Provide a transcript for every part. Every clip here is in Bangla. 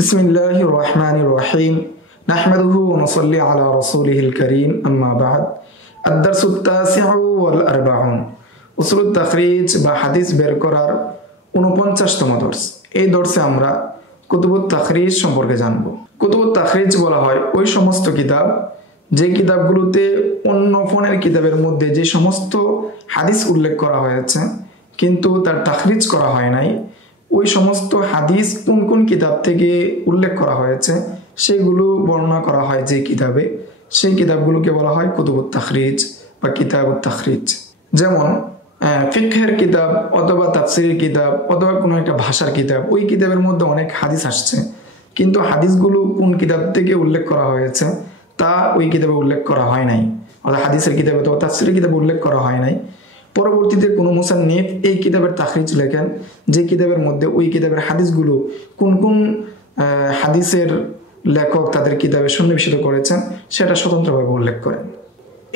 बिस्मिल्लाहिर रहमानिर रहीम नहमदुहु व नसल्ली अला रसूलिहिल करीम अम्मा बाद अद-दर्सुत तासिउ वल अरबाउन उसुलुत तखरीज बा हादिस बेर करार 49तम दर्स। এই দর্সে আমরা কুতুবুত তাখরিজ সম্পর্কে জানব। কুতুবুত তাখরিজ বলা হয় ওই সমস্ত কিতাব যে কিতাবগুলোতে অন্য ফনের কিতাবের মধ্যে যে সমস্ত হাদিস উল্লেখ করা হয়েছে কিন্তু তার তাখরিজ করা হয় নাই, ওই সমস্ত হাদিস কোন কোন কিতাব থেকে উল্লেখ করা হয়েছে সেগুলো বর্ণনা করা হয় যে কিতাবে, সেই কিতাবগুলোকে বলা হয় কুতুবুত তাখরিজ বা কিতাবুত তাখরিজ। যেমন ফিকহের কিতাব অথবা তাফসিরের কিতাব অথবা কোনো একটা ভাষার কিতাব, ওই কিতাবের মধ্যে অনেক হাদিস আসছে কিন্তু হাদিসগুলো কোন কিতাব থেকে উল্লেখ করা হয়েছে তা ওই কিতাবে উল্লেখ করা হয় নাই, অর্থাৎ হাদিসের কিতাবে অথবা তাফসিরের কিতাবে উল্লেখ করা হয় নাই। পরবর্তীতে কোনো মুসান্নিফ এই কিতাবের তাখরিজ লেখেন যে কিতাবের মধ্যে ওই কিতাবের হাদিসগুলো কোন কোন হাদিসের লেখক তাদের কিতাবে সন্নিবেশিত করেছেন সেটা স্বতন্ত্রভাবে উল্লেখ করেন।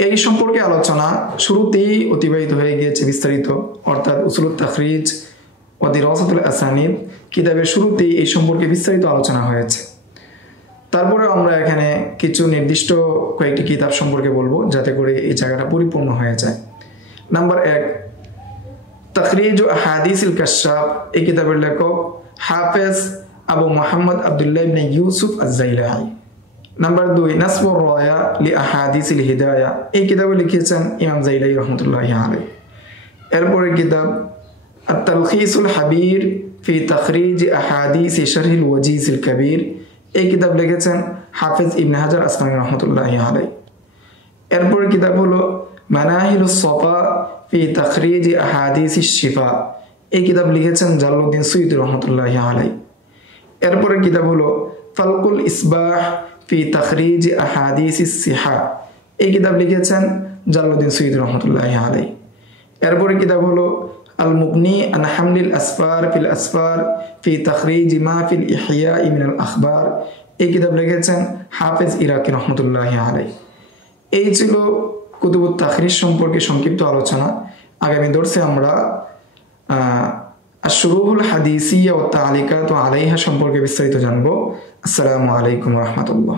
এই সম্পর্কে আলোচনা শুরুতেই অতিবাহিত হয়ে গিয়েছে বিস্তারিত, অর্থাৎ উসুলুত তাখরিজ ওয়া দিরাসাতুল আসানিদ কিতাবের শুরুতেই এই সম্পর্কে বিস্তারিত আলোচনা হয়েছে। তারপরে আমরা এখানে কিছু নির্দিষ্ট কয়েকটি কিতাব সম্পর্কে বলবো যাতে করে এই জায়গাটা পরিপূর্ণ হয়ে যায়। নাম্বার 1, তাখরিজ আহাদিসিল কাশশাফ। এই কিতাবের লেখক হাফেজ আবু মুহাম্মদ আব্দুল্লাহ ইবনে ইউসুফ আয-যাইলাহি। নাম্বার 2, নাসবুর রায়া লি আহাদিসিল হিদায়া। এই কিতাবে লিখেছেন ইমাম যাইলাহি রাহমাতুল্লাহি আলাইহি। এরপরের কিতাব আত-তালখিসুল হাবীর ফি তাখরিজ আহাদিস শারহিল ওয়াজিজিল কবির। এই কিতাব লিখেছেন হাফেজ ইবনে হাজার আসকালানি রাহমাতুল্লাহি আলাইহি। এরপরের কিতাব হলো মানাহিলুস সাফা ফি তাখরিজ আহাদিসিশ শিফা। এই কিতাব লিখেছেন জালালউদ্দিন সুয়ুতী রাহমাতুল্লাহি আলাইহি। এরপরের কিতাব হলো ফালকুল ইসবাহ ফি তাখরিজ আহাদিসিস সিহা। এই কিতাব লিখেছেন জালালউদ্দিন সুয়ুতী রাহমাতুল্লাহি আলাইহি। এরপরের কিতাব হলো আল মুগনি আন হামলিল আসফার ফিল আসফার ফি তাখরিজ মা ফিল ইহয়া মিনাল আখবার। এই কিতাব লিখেছেন হাফেজ ইরাকি রাহমাতুল্লাহি আলাইহি। এই ছিল কুতুবুত তাখরিজ সম্পর্কে সংক্ষিপ্ত আলোচনা। আগামী দর্সে আমরা আশ-শুরুহুল হাদিসিয়া ওয়া তা'লিকাতু আলাইহা সম্পর্কে বিস্তারিত জানবো। আসসালামু আলাইকুম ওয়া রাহমাতুল্লাহ।